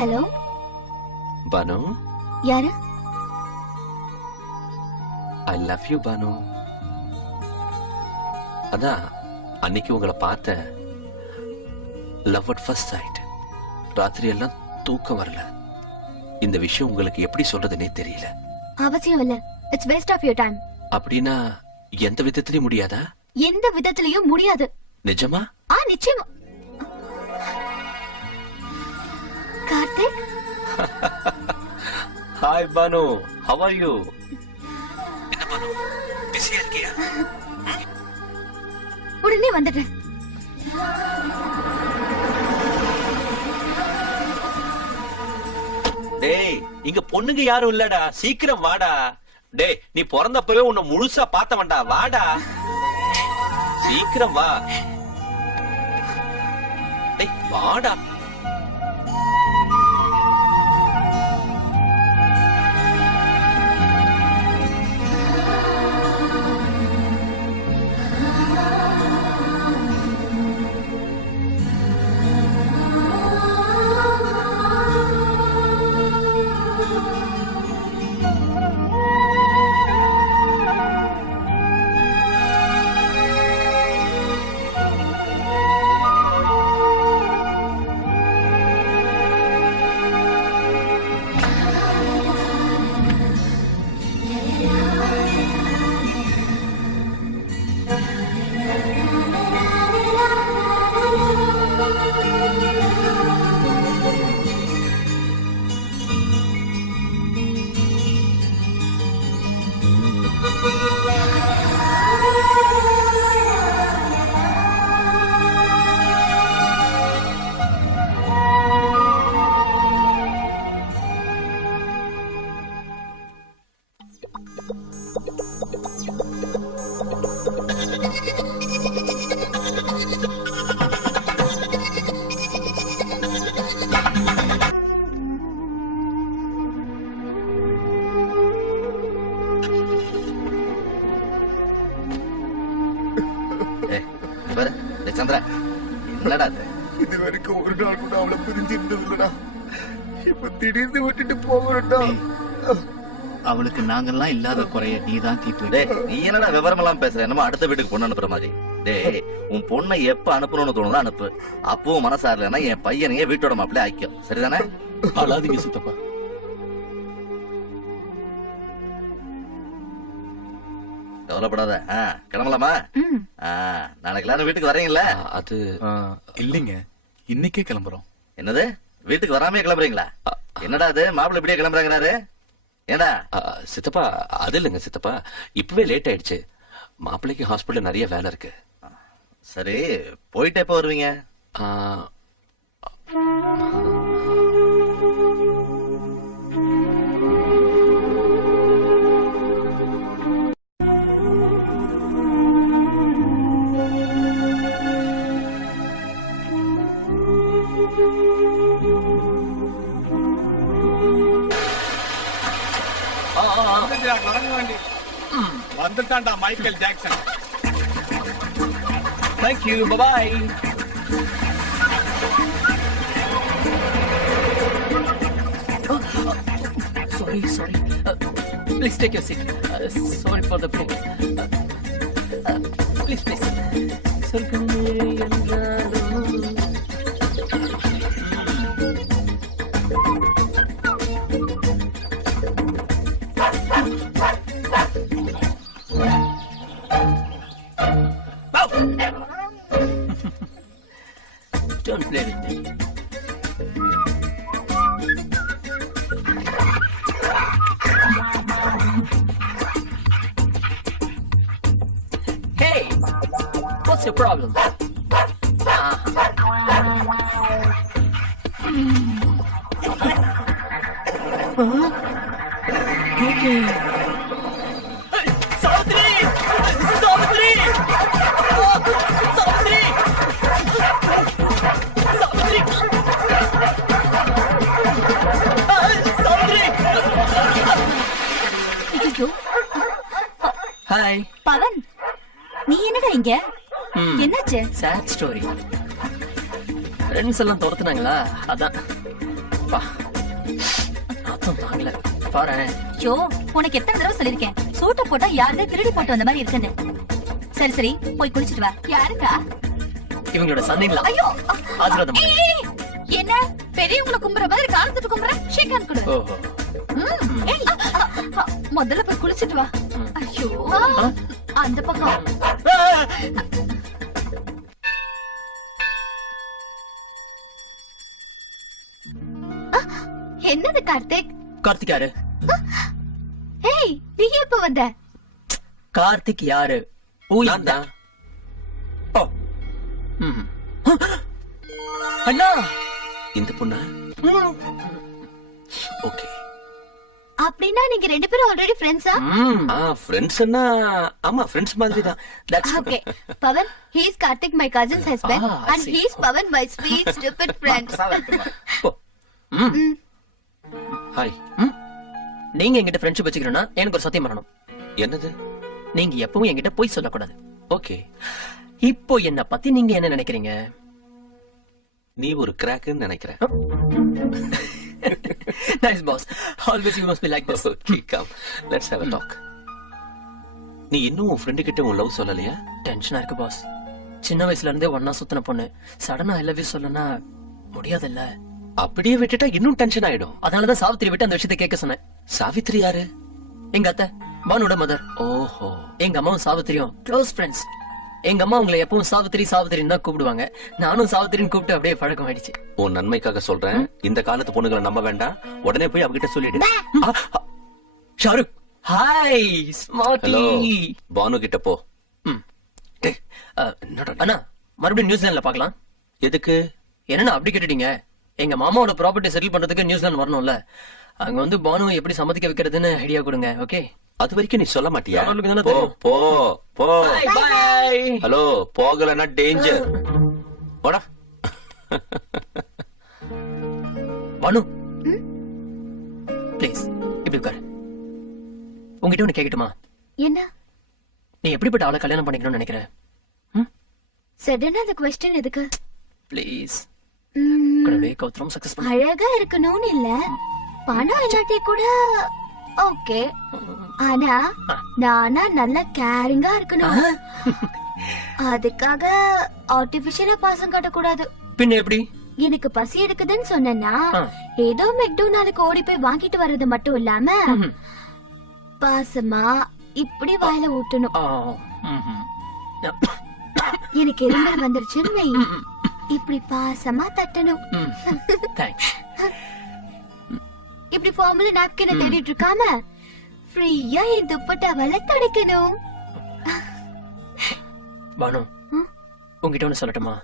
Hello Bhanu. யாரு? I love you Bhanu. அதான் அன்னைக்கு உங்களை பார்த்தேன். Love at first sight. ராத்திரி எல்லாம் தூக்கம் வரல. இந்த விஷயம் உங்களுக்கு எப்படி சொல்றதுன்னே தெரியல. அவசியம் இல்ல. It's waste of your time. அப்படின்னா எந்த விதத்திலயும் முடியாதா? எந்த விதத்திலயும் முடியாது. நிஜமா? நிச்சயமா. Karthik. Hi Banu, how are you? என்ன பானு, பிஸியா இருக்கியா? உடனே வந்துட்டேன். டேய், இங்க பொண்ணுங்க யாரும் இல்லடா, சீக்கிரம் வாடா. டேய், நீ பிறந்தப்பவே உன்னை முழுசா பார்த்தவன்டா, வாடா சீக்கிரம் வா. டேய் வாடா. இது வரைக்கும் ஒரு நாள் கூட அவளை புரிஞ்சிருந்தது இல்லடா. இப்ப திடீர்னு விட்டுட்டு போகணும்டா. அவளுக்கு நாங்கெல்லாம் இல்லாத குறைய நீதான் தீர்த்து. நீ என்னடா விவரமெல்லாம் பேசுற? என்னமோ அடுத்த வீட்டுக்கு பொண்ணு அனுப்புற மாதிரி. டேய், உன் பொண்ணை எப்ப அனுப்பணும்னு தோணுதோ அனுப்பு. அப்பவும் மனசாரலன்னா என் பையனையே வீட்டோட மாப்பிள்ளை ஆக்கியும். சரிதானே? அழாதீங்க சித்தப்பா. கவலைப்படாத. கிளம்பலாமா? நாளைக்கு எல்லாரும் வீட்டுக்கு வரீங்களா? அது இல்லைங்க, இன்னைக்கே கிளம்புறோம். என்னது, வீட்டுக்கு வராமே கிளம்புறீங்களா? என்னடா அது, மாப்பிள்ளை இப்படியே கிளம்புறாங்கிறாரு? ஏண்டா? சித்தப்பா, அது இல்லைங்க சித்தப்பா, இப்பவே லேட் ஆயிடுச்சு. மாப்பிள்ளைக்கு ஹாஸ்பிட்டல் நிறைய வேலை இருக்கு. சரி, போயிட்டு எப்ப வருவீங்க? வந்துட்டான்டா Michael Jackson. Thank you, bye-bye. Sorry. Please take your seat. Sorry for the pain. Please. Don't play with me. Hey, what's your problem? Okay. Savitri! Hi. Pavan, நீ என்னடா இங்க? என்னாச்சு? Sad story. ஃப்ரெண்ட்ஸ் எல்லாம் துரத்துனாங்களா, அதான். அப்பா நாத்தம் தாங்கல பாரேன். ஐயோ, உனக்கு எத்தனை தடவை சொல்லிருக்கேன், சூட்டை போட்டா யாருதே திருடி போட்டு வந்த மாதிரி இருக்குன்னு. சரி சரி, போய் குளிச்சிட்டு வா. யாருக்கா? இவங்களோட சந்தைங்களா? ஐயோ, ஆசீர்வாதம் பண்ணு. ஏய், ஏய், என்ன பெரியவங்களை கும்புற மாதிரி காலத்துட்டு கும்புற? ஷேக்கான் கொடு. ஓஹோ. ஏய், முதல்ல போய் குளிச்சிட்டு வா. ஐயோ, அந்த பக்கம். என்னது கார்த்திக்? கார்த்திக் யாரு? ஏய், நீ எப்ப வந்த? கார்த்திக் யாரு? நான் தான். ஓ. ம். அண்ணா. இந்த பொண்ணா? ஓகே. அப்படின்னா நீங்க ரெண்டு பேரும் ஆல்ரெடி ஃப்ரெண்ட்ஸா? ஃப்ரெண்ட்ஸ்னா ஆமா ஃப்ரெண்ட்ஸ் மாதிரி தான். That's Okay. Pavan, he is Karthik, my cousin's husband, Ah, I and see. he is Pavan, my sweet, stupid friend. Hi. நீங்க என்கிட்ட ஃப்ரெண்ட்ஷிப் வச்சுக்கிறோம்னா எனக்கு ஒரு சத்தியம் பண்ணணும். என்னது? நீங்க எப்பவும் என்கிட்ட போய் சொல்லக்கூடாது. ஓகே. இப்போ என்ன பத்தி நீங்க என்ன நினைக்கிறீங்க? நீ ஒரு கிராக்னு நினைக்கிறேன். Nice boss. Always you must be like this. Okay, come. Let's have a talk. நீ இன்னும் உன் ஃப்ரெண்ட் கிட்ட உன் லவ் சொல்லலையா? டென்ஷனா இருக்கு பாஸ். சின்ன வயசுல இருந்தே ஒன்னா சுத்தின பொண்ணு சடனா ஐ லவ் யூ சொல்லனா முடியாதுல்ல. அப்படியே விட்டுட்டா இன்னும் டென்ஷன் ஆயிடும். அதனாலதான் சாவித்திரி விட்டு அந்த விஷயத்தை கேட்க சொன்னேன். சாவித்ரி யாரு? எங்க அத்தை, பானுவோட மதர். ஓஹோ. எங்க அம்மாவும் சாவித்திரியும் க்ளோஸ் ஃப்ரெண்ட்ஸ். எங்க அம்மா உங்களை எப்பவும் சாவித்திரி சாவித்திரின்னு தான் கூப்பிடுவாங்க. நானும் சாவித்திரின்னு கூப்பிட்டு அப்படியே பழக்கம் ஆயிடுச்சு. உன் நன்மைக்காக சொல்றேன், இந்த காலத்து பொண்ணுகளை நம்ப வேண்டாம். உடனே போய் அவகிட்ட சொல்லிடு. Shahrukh hi smarty. Hello, Bhanu கிட்ட போ. அண்ணா மறுபடியும் நியூசிலாந்துல பார்க்கலாம். எதுக்கு? என்னன்னா அப்படி கேட்டுட்டீங்க? எங்க மாமாவோட ப்ராப்பர்ட்டி செட்டில் பண்றதுக்கு நியூசிலாந்து வரணும்ல. அங்க வந்து பானு எப்படி சம்மதிக்க வைக்கிறதுன்னு ஐடியா கொடுங்க. ஓகே, அது வரைக்கும் நீ சொல்ல மாட்டியா? அவளுக்கு தானே போ தெரியும். போ போ. பை. ஹலோ, போகலன்னா டேஞ்சர். போடா. பானு ப்ளீஸ் இப்படி உட்காரு. உங்ககிட்ட ஒண்ணு கேட்கட்டுமா? என்ன? நீ எப்படிப்பட்ட ஆளை கல்யாணம் பண்ணிக்கணும்னு நினைக்கிற? சடனா அந்த கொஸ்டின் எதுக்கு? ப்ளீஸ் ம், கடவுளே கௌதரம் சக்சஸ் பண்ணு. அழகா இருக்கணும்னு இல்ல, பணம் இல்லாட்டி கூட ஓகே. ஆனா நானா நல்ல கேரிங்கா இருக்கணும். அதுக்காக ஆர்டிபிஷியலா பாசம் காட்டக்கூடாது. பின்ன எப்படி? எனக்கு பசி எடுக்குதுன்னு சொன்னா ஏதோ மெக்டோனாலுக்கு ஓடி போய் வாங்கிட்டு வர்றது மட்டும் இல்லாம பாசமா இப்படி வாயில ஊட்டணும். எனக்கு எரிமல் வந்துருச்சுன்னு வை, இப்படி பாசமா தட்டணும். தேங்க்ஸ். இப்படி ஃபார்முலா நாப்கினை தேடிட்டு இருக்காம ஃப்ரீயா என் துப்பட்டாவால துடைக்கணும். பானு உங்ககிட்ட ஒண்ணு சொல்லட்டுமா?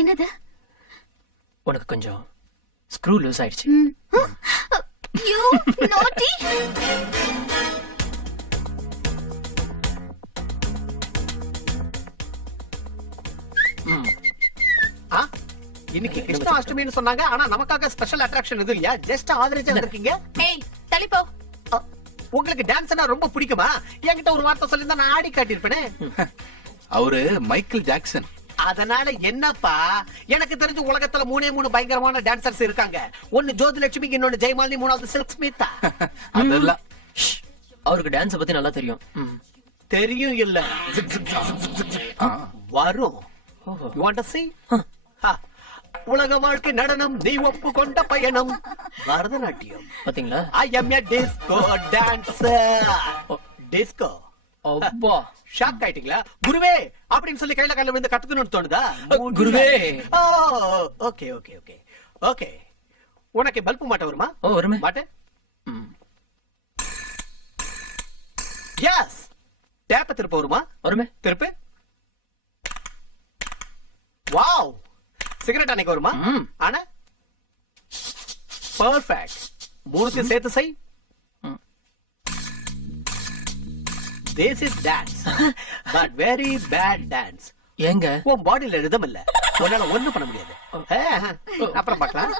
என்னது? உனக்கு கொஞ்சம் ஸ்க்ரூ லூஸ் ஆயிடுச்சு. You naughty. இன்னைக்கு கிருஷ்ணாஷ்டமின்னு சொன்னாங்க, ஆனா நமக்காக ஸ்பெஷல் அட்ராக்ஷன் எதுவும் இல்லையா? ஜஸ்ட் ஆவரேஜா வந்திருக்கீங்க. ஏய், தள்ளி போ. உங்களுக்கு டான்ஸ்னா ரொம்ப பிடிக்குமா? என்கிட்ட ஒரு வார்த்தை சொல்லிருந்தா நான் ஆடி காட்டியிருப்பேனே. அவரு மைக்கேல் ஜாக்சன். அதனால என்னப்பா, எனக்கு தெரிஞ்ச உலகத்துல 3 பயங்கரமான டான்சர்ஸ் இருக்காங்க. ஒன்னு ஜோதிலட்சுமி, இன்னொன்னு ஜெயமாலினி, மூணாவது சில்க் ஸ்மிதா. அதெல்லாம் அவருக்கு டான்ஸ் பத்தி நல்லா தெரியும். தெரியும் இல்ல, வரும். You want to see? உலக வாழ்க்கை நடனம், நீ ஒப்புக்கொண்ட பயணம், பரதநாட்டியம். பாத்தீங்களா? I am a disco dancer. Disco. அப்பா ஷாக் ஆயிட்டீங்களா? குருவே அப்படின்னு சொல்லி கையில கையில விழுந்து கத்துக்கணும்னு தோணுதா? குருவே. Okay okay okay okay. உனக்கு பல்பு மாட்ட வருமா? ஓ வருமே. மாட்ட. எஸ். டேப்ப திருப்ப வருமா? வருமே. திருப்பு. வாவ். சிகரெட் அன்னைக்கு வருமா? ஆனா பர்ஃபெக்ட். மூணுத்தையும் சேர்த்து செய். This is dance, but very bad dance. ஏங்க உன் பாடியில ரிதம் இல்ல, உன்னால ஒண்ணும் பண்ண முடியாது. அப்புறம் பார்க்கலாம்.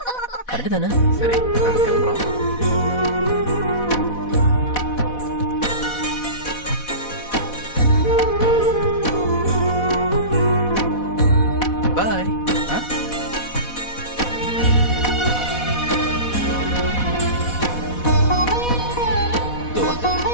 கரெக்ட் தானே? சரி. பாய்.